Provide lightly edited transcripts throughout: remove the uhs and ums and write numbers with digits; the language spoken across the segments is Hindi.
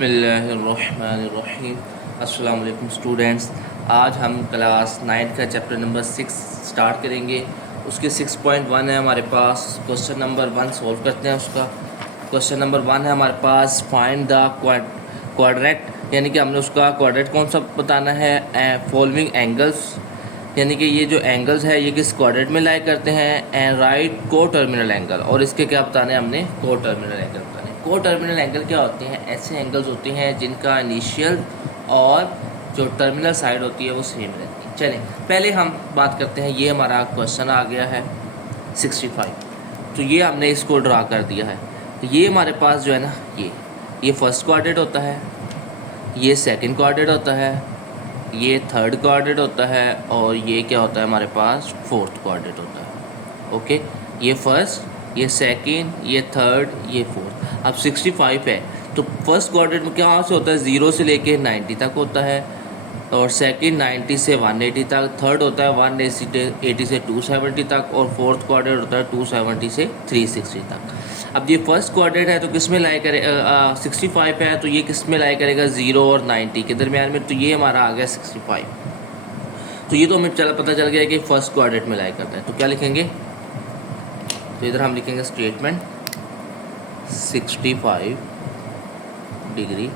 बिस्मिल्लाहिर्रहमानिर्रहीम। अस्सलाम वालेकुम स्टूडेंट्स। आज हम क्लास 9 का चैप्टर नंबर 6 स्टार्ट करेंगे। उसके 6.1 है हमारे पास। क्वेश्चन नंबर 1 सॉल्व करते हैं उसका। क्वेश्चन नंबर 1 है हमारे पास, फाइंड द क्वाड्रेट, यानी कि हमने उसका क्वाड्रेट कौन सा बताना है। फॉलोइंग एंगल्स, यानी कि ये जो एंगल्स है ये किस क्वाड्रेट में लाई करते हैं। एंड राइट को टर्मिनल एंगल, और इसके क्या बताने हैं हमने, को टर्मिनल एंगल बताने। को टर्मिनल एंगल क्या होते हैं, ऐसे एंगल्स होते हैं जिनका इनिशियल और जो टर्मिनल साइड होती है वो सेम रहती है। चलें पहले हम बात करते हैं, ये हमारा क्वेश्चन आ गया है 65, तो ये हमने इसको ड्रा कर दिया है। तो ये हमारे पास जो है ना, ये फर्स्ट क्वाड्रेट होता है, ये सेकंड क्वाड्रेट होता है, ये थर्ड क्वाड्रेट होता है, और ये क्या होता है हमारे पास, फोर्थ क्वाड्रेट होता है। ओके, ये फर्स्ट, ये सेकंड, ये थर्ड, ये फोर्थ। अब 65 है तो फर्स्ट क्वाड्रेंट में क्या से होता है, 0 से लेके 90 तक होता है, और सेकंड 90 से 180 तक, थर्ड होता है 180 से 270 तक, और फोर्थ क्वाड्रेंट होता है 270 से 360 तक। अब ये फर्स्ट क्वाड्रेंट है तो किस में लाई करेगा, 65 है तो ये किस में लाई करेगा, 0 और 90 के दरमियान में। तो ये हमारा आ गया 65। तो ये तो हमें पता चल गया कि फर्स्ट क्वाड्रेंट में लाई करता है। तो क्या लिखेंगे, तो इधर हम लिखेंगे statement 65 degree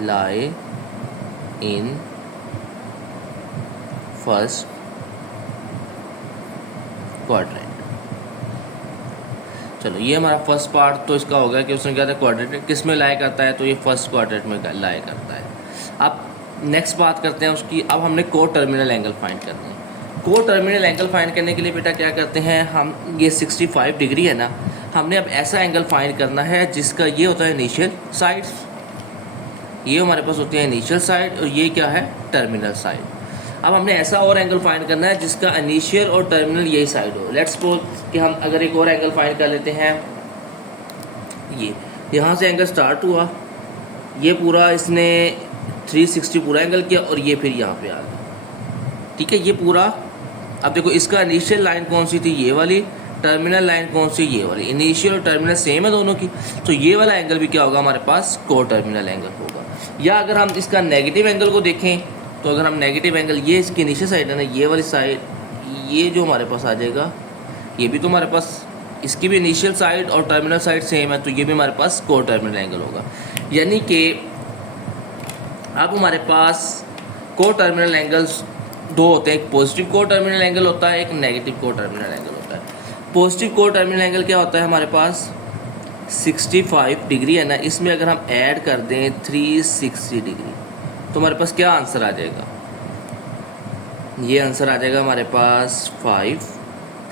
lie in first quadrant. चलो ये हमारा फर्स्ट पार्ट तो इसका हो गया कि उसने क्या था, क्वाड्रेंट किस में लाई करता है, तो ये फर्स्ट क्वाड्रेंट में लाई करता है। अब नेक्स्ट बात करते हैं उसकी। अब हमने को टर्मिनल एंगल फाइंड करते हैं। को टर्मिनल एंगल फाइंड करने के लिए बेटा क्या करते हैं हम, ये 65 डिग्री है ना, हमने अब ऐसा एंगल फाइंड करना है जिसका ये होता है इनिशियल साइड, ये हमारे पास होती है इनिशियल साइड, और ये क्या है, टर्मिनल साइड। अब हमने ऐसा और एंगल फाइंड करना है जिसका इनिशियल और टर्मिनल यही साइड हो। लेट्स सपोज कि हम अगर एक और एंगल फाइंड कर लेते हैं, ये यहाँ से एंगल स्टार्ट हुआ, ये पूरा इसने 360 पूरा एंगल किया, और ये फिर यहाँ पे आ गया। ठीक है, ये पूरा। अब देखो इसका इनिशियल लाइन कौन सी थी, ये वाली, टर्मिनल लाइन कौन सी, ये वाली। इनिशियल और टर्मिनल सेम है दोनों की, तो ये वाला एंगल भी क्या होगा हमारे पास, को टर्मिनल एंगल होगा। या अगर हम इसका नेगेटिव एंगल को देखें, तो अगर हम नेगेटिव एंगल, ये इसकी इनिशियल साइड है ना, ये वाली साइड, ये जो हमारे पास आ जाएगा, ये भी तो हमारे पास, इसकी भी इनिशियल साइड और टर्मिनल साइड सेम है, तो ये भी हमारे पास को टर्मिनल एंगल होगा। यानी कि अब हमारे पास को टर्मिनल एंगल्स दो होते हैं, एक पॉजिटिव को टर्मिनल एंगल होता है, एक नेगेटिव को टर्मिनल एंगल होता है। पॉजिटिव को टर्मिनल एंगल क्या होता है हमारे पास, 65 डिग्री है ना, इसमें अगर हम ऐड कर दें 360 डिग्री तो हमारे पास क्या आंसर आ जाएगा, ये आंसर आ जाएगा हमारे पास 5,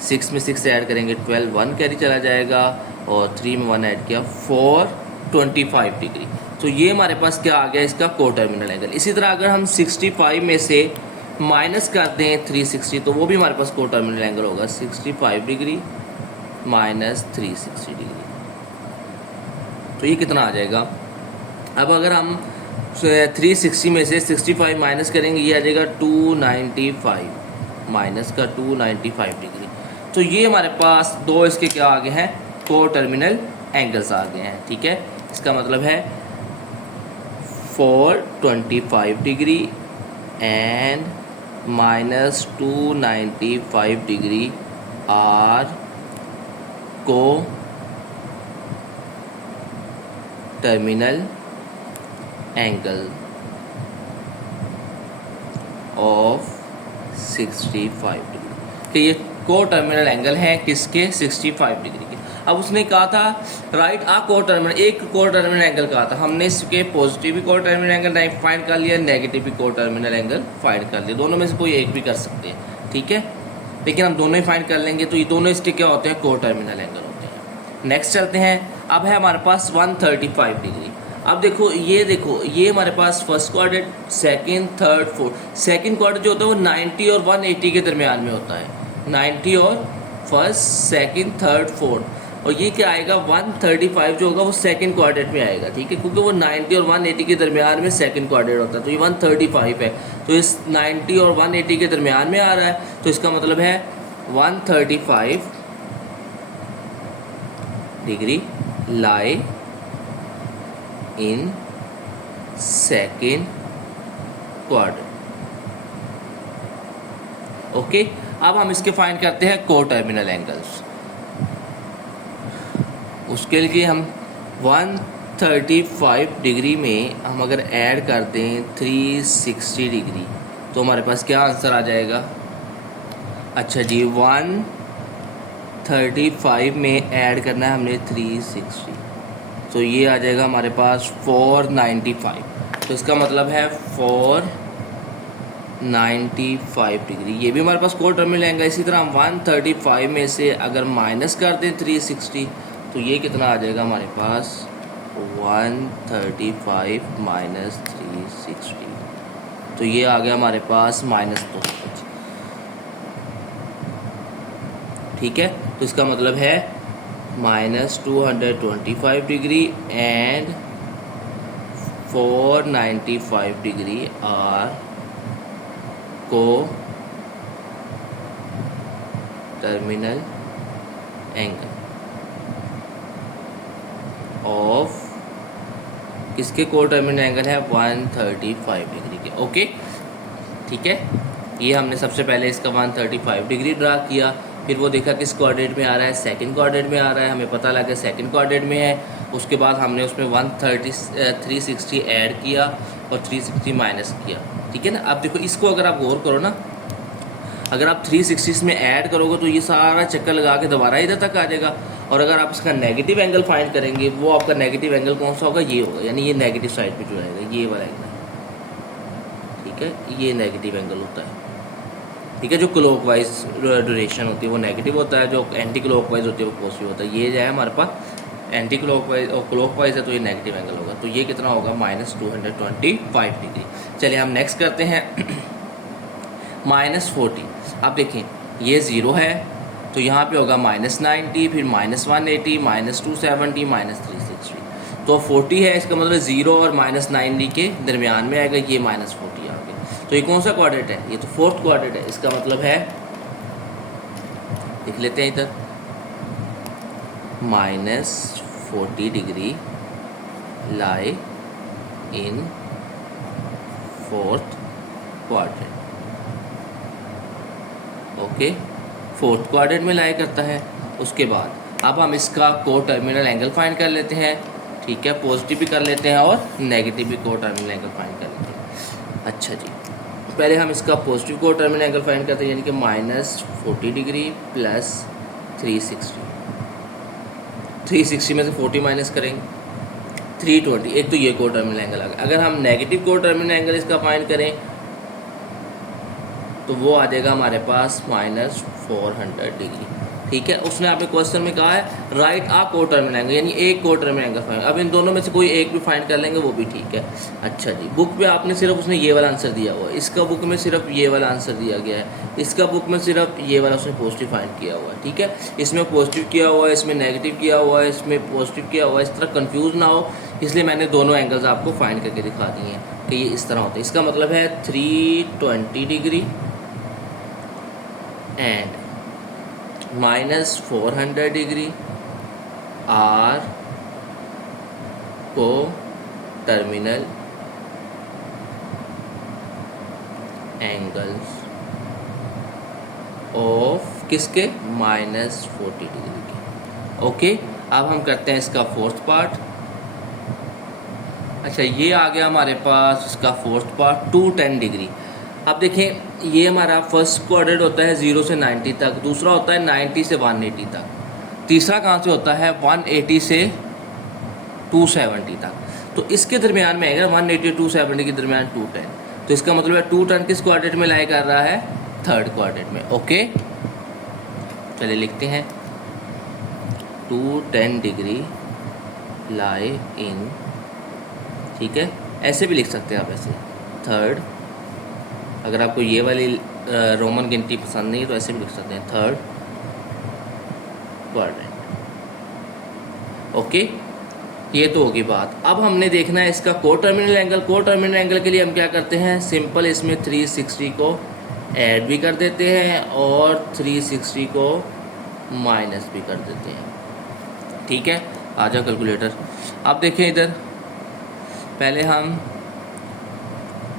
6 में 6 ऐड करेंगे 12, 1 कैरी चला जाएगा, और 3 में 1 ऐड किया 425 डिग्री। तो ये हमारे पास क्या आ गया, इसका को टर्मिनल एंगल। इसी तरह अगर हम 65 में से माइनस कर दें 360 तो वो भी हमारे पास को टर्मिनल एंगल होगा, 65 डिग्री माइनस 360 डिग्री। तो ये कितना आ जाएगा, अब अगर हम 360 में से 65 माइनस करेंगे, ये आ जाएगा 295, माइनस का 295 डिग्री। तो ये हमारे पास दो इसके क्या आ गए हैं, को टर्मिनल एंगल्स आ गए हैं। ठीक है, इसका मतलब है 425 degree and minus 295 degree are coterminal angle of 65 degree. कि ये को टर्मिनल एंगल है किसके, 65 डिग्री के। अब उसने कहा था राइट आ को टर्मिनल, एक को टर्मिनल एंगल कहा था हमने, इसके पॉजिटिव भी को टर्मिनल एंगल फाइंड कर लिया, नेगेटिव भी को टर्मिनल एंगल फाइंड कर लिया। दोनों में से कोई एक भी कर सकते हैं, ठीक है, लेकिन हम दोनों ही फाइंड कर लेंगे। तो ये दोनों इसके क्या होते हैं, को टर्मिनल एंगल होते हैं। नेक्स्ट चलते हैं, अब है हमारे पास 135 डिग्री। अब देखो ये हमारे पास first quadrant, second, third, fourth. Second quadrant जो होता है वो 90 और 180 के दरमियान में होता है, 90 और फर्स्ट, सेकंड, थर्ड, फोर्थ। और ये क्या आएगा, 135 जो होगा वो सेकंड क्वाड्रेंट में आएगा। ठीक है, क्योंकि वो 90 और 180 के दरमियान में सेकंड क्वाड्रेंट होता है, तो ये 135 है, तो इस 90 और 180 के दरमियान में आ रहा है, तो इसका मतलब है 135 degree lie in second quadrant. Okay, अब हम इसके फाइंड करते हैं को टर्मिनल एंगल्स। उसके लिए हम 135 डिग्री में हम अगर ऐड कर दें 360 डिग्री तो हमारे पास क्या आंसर आ जाएगा। अच्छा जी, 135 में ऐड करना है हमने 360, तो ये आ जाएगा हमारे पास 495। तो इसका मतलब है 495 डिग्री। ये भी हमारे पास को टर्मिनल एंगल। इसी तरह हम 135 में से अगर माइनस कर दें 360 तो ये कितना आ जाएगा हमारे पास 135 माइनस 360, तो ये आ गया हमारे पास -200। ठीक है, तो इसका मतलब है -225 degree and 495 degree are coterminal angle of किसके को टर्मिनल एंगल है 135 डिग्री के। ओके, ठीक है, ये हमने सबसे पहले इसका 135 डिग्री ड्रा किया, फिर वो देखा किस कोऑर्डिनेट में आ रहा है, सेकंड कोऑर्डिनेट में आ रहा है, हमें पता लगा सेकंड कोऑर्डिनेट में है। उसके बाद हमने उसमें 360 ऐड किया और 360 माइनस किया। ठीक है ना। अब देखो इसको अगर आप गौर करो ना, अगर आप 360 में ऐड करोगे तो ये सारा चक्कर लगा के दोबारा इधर तक आ जाएगा, और अगर आप इसका नेगेटिव एंगल फाइंड करेंगे वो आपका नेगेटिव एंगल कौन सा होगा, ये होगा, यानी ये नेगेटिव साइड पे जो आएगा ये वाला एंगल। ठीक है, ये नेगेटिव एंगल होता है। ठीक है, जो क्लॉकवाइज ड्यूरेशन होती है वो नेगेटिव होता है, जो एंटी क्लॉकवाइज होती है वो पॉजिटिव होता है। ये जो है हमारे पास एंटी क्लॉकवाइज और क्लॉकवाइज है तो ये नेगेटिव एंगल होगा, तो ये कितना होगा -225 डिग्री। चलिए हम नेक्स्ट करते हैं -40। अब देखें ये 0 है तो यहाँ पे होगा -90, फिर -180, -270, -360। तो 40 है, इसका मतलब 0 और -90 के दरमियान में आएगा, ये -40 आ गया। तो ये कौन सा क्वाड्रेंट है, ये तो फोर्थ क्वाड्रेंट है। इसका मतलब है, लिख लेते हैं इधर, -40 degree lie in fourth quadrant. Okay, fourth quadrant में लाई करता है। उसके बाद अब हम इसका को टर्मिनल एंगल फाइंड कर लेते हैं। ठीक है, पॉजिटिव भी कर लेते हैं और नेगेटिव भी को टर्मिनल एंगल फाइंड कर लेते हैं। अच्छा जी, पहले हम इसका पॉजिटिव को टर्मिनल एंगल फाइंड करते हैं, यानी कि -40 डिग्री प्लस 360 में से 40 माइनस करेंगे 320। एक तो ये को टर्मिनल एंगल आ गया। अगर हम नेगेटिव को टर्मिनल एंगल इसका फाइंड करें तो वो आ जाएगा हमारे पास -400 डिग्री। ठीक है, उसने आपने क्वेश्चन में कहा है राइट आ को टर्मिनल एंगल, यानी एक को टर्मिनल एंगल फाइंड। अब इन दोनों में से कोई एक भी फाइंड कर लेंगे वो भी ठीक है। अच्छा जी, बुक पे आपने सिर्फ उसने ये वाला आंसर दिया हुआ है, इसका बुक में सिर्फ ये वाला आंसर दिया गया है, इसका बुक में सिर्फ ये वाला उसने पॉजिटिव फाइंड किया हुआ है। ठीक है, इसमें पॉजिटिव किया हुआ है, इसमें नेगेटिव किया हुआ है, इसमें पॉजिटिव किया हुआ है। इस तरह कन्फ्यूज़ ना हो इसलिए मैंने दोनों एंगल्स आपको फाइंड करके दिखा दिए हैं कि ये इस तरह होता है। इसका मतलब है 320 डिग्री एंड -400 डिग्री आर को टर्मिनल एंगल्स ऑफ किसके -40 डिग्री के। ओके, अब हम करते हैं इसका फोर्थ पार्ट। अच्छा, ये आ गया हमारे पास इसका फोर्थ पार्ट 210 डिग्री। अब देखें ये हमारा फर्स्ट क्वाड्रेंट होता है 0 से 90 तक, दूसरा होता है 90 से 180 तक, तीसरा कहाँ से होता है 180 से 270 तक। तो इसके दरमियान में अगर 180 और 270 के दरमियान 210, तो इसका मतलब है 210 किस क्वाड्रेंट में लाई कर रहा है, थर्ड क्वाड्रेंट में। ओके, चलिए लिखते हैं 210 डिग्री लाई इन, ठीक है, ऐसे भी लिख सकते हैं आप, ऐसे थर्ड। अगर आपको ये वाली रोमन गिनती पसंद नहीं है तो ऐसे भी लिख सकते हैं, थर्ड क्वाड्रेंट। ओके, ये तो होगी बात। अब हमने देखना है इसका को टर्मिनल एंगल। को टर्मिनल एंगल के लिए हम क्या करते हैं, सिंपल इसमें 360 को ऐड भी कर देते हैं और 360 को माइनस भी कर देते हैं। ठीक है, आ जाओ कैलकुलेटर। अब देखें इधर, पहले हम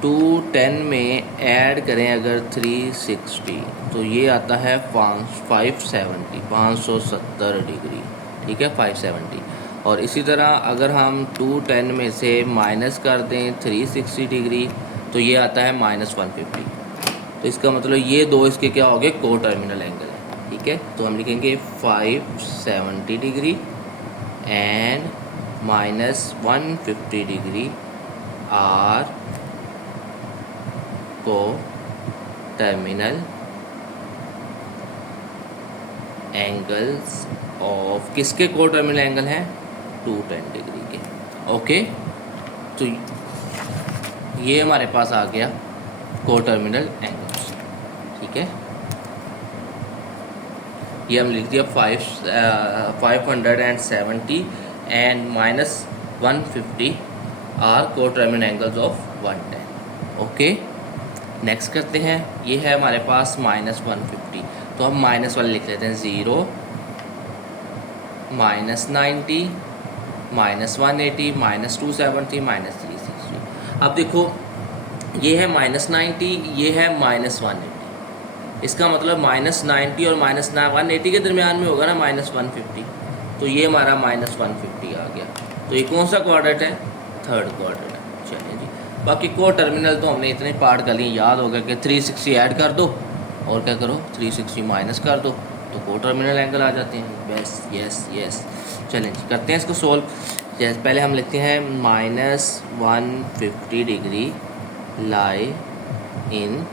210 में ऐड करें अगर 360 तो ये आता है 570 डिग्री, ठीक है 570। और इसी तरह अगर हम 210 में से माइनस कर दें 360 डिग्री तो ये आता है -150। तो इसका मतलब ये दो इसके क्या हो गए, को टर्मिनल एंगल है, ठीक है। तो हम लिखेंगे 570 डिग्री एंड -150 डिग्री आर को टर्मिनल एंगल्स ऑफ, किसके को टर्मिनल एंगल हैं, 210 डिग्री के। ओके, तो ये हमारे पास आ गया को टर्मिनल एंगल्स, ठीक है। ये हम लिख दिया 570 एंड -150 आर को terminal angles of 110। Okay, next करते हैं। ये है हमारे पास -150, तो हम माइनस वाले लिख लेते हैं 0 -90 -180 -270 -360। अब देखो ये है -90, ये है -180, इसका मतलब -90 और -180 के दरमियान में होगा ना -150, तो ये हमारा -150 आ गया। तो ये कौन सा क्वाड्रेंट है, थर्ड क्वाड्रेंट है। चलिए जी, बाकी को टर्मिनल तो हमने इतने पार्ट कर लिए, याद हो गया कि 360 ऐड कर दो और क्या करो 360 माइनस कर दो तो को टर्मिनल एंगल आ जाते हैं। बस यस यस, चलें जी करते हैं इसको सोल्व। जैसे पहले हम लिखते हैं -150 degree lie in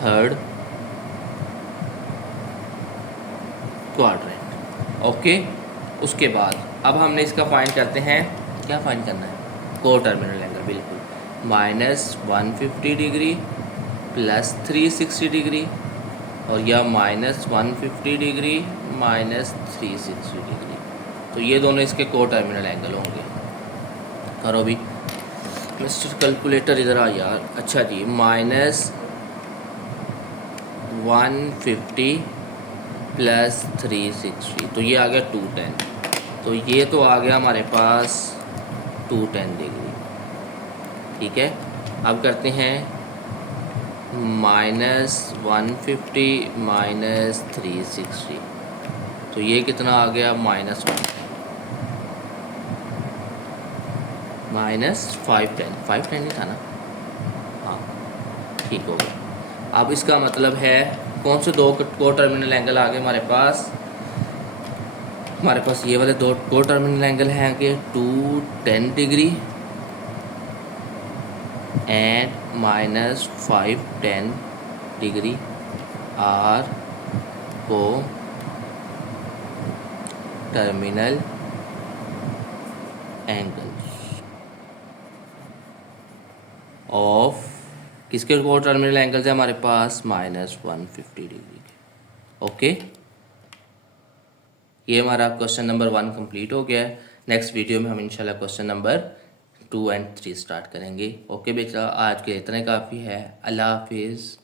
third quadrant. Okay, उसके बाद अब हमने इसका फाइंड करते हैं, क्या फाइंड करना है, को टर्मिनल एंगल, बिल्कुल -150 डिग्री प्लस 360 डिग्री और या -150 डिग्री -360 डिग्री, तो ये दोनों इसके को टर्मिनल एंगल होंगे। करो भी मिस्टर कैलकुलेटर इधर आ यार। अच्छा जी, -150 प्लस 360 तो ये आ गया 210, तो ये तो आ गया हमारे पास 210 डिग्री, ठीक है। अब करते हैं -150 -360 तो ये कितना आ गया, -1 510 ही था ना, हाँ ठीक हो गया। अब इसका मतलब है कौन से दो को टर्मिनल एंगल आ गए हमारे पास, ये वाले दो को टर्मिनल एंगल हैं कि 210 डिग्री एंड -510 डिग्री आर को टर्मिनल एंगल्स ऑफ, किसके को टर्मिनल एंगल्स है हमारे पास, -150 डिग्री के। ओके, ये हमारा क्वेश्चन नंबर 1 कंप्लीट हो गया है। नेक्स्ट वीडियो में हम इंशाल्लाह क्वेश्चन नंबर 2 एंड 3 स्टार्ट करेंगे। ओके बेटा, आज के इतना काफ़ी है। अल्लाह हाफिज़।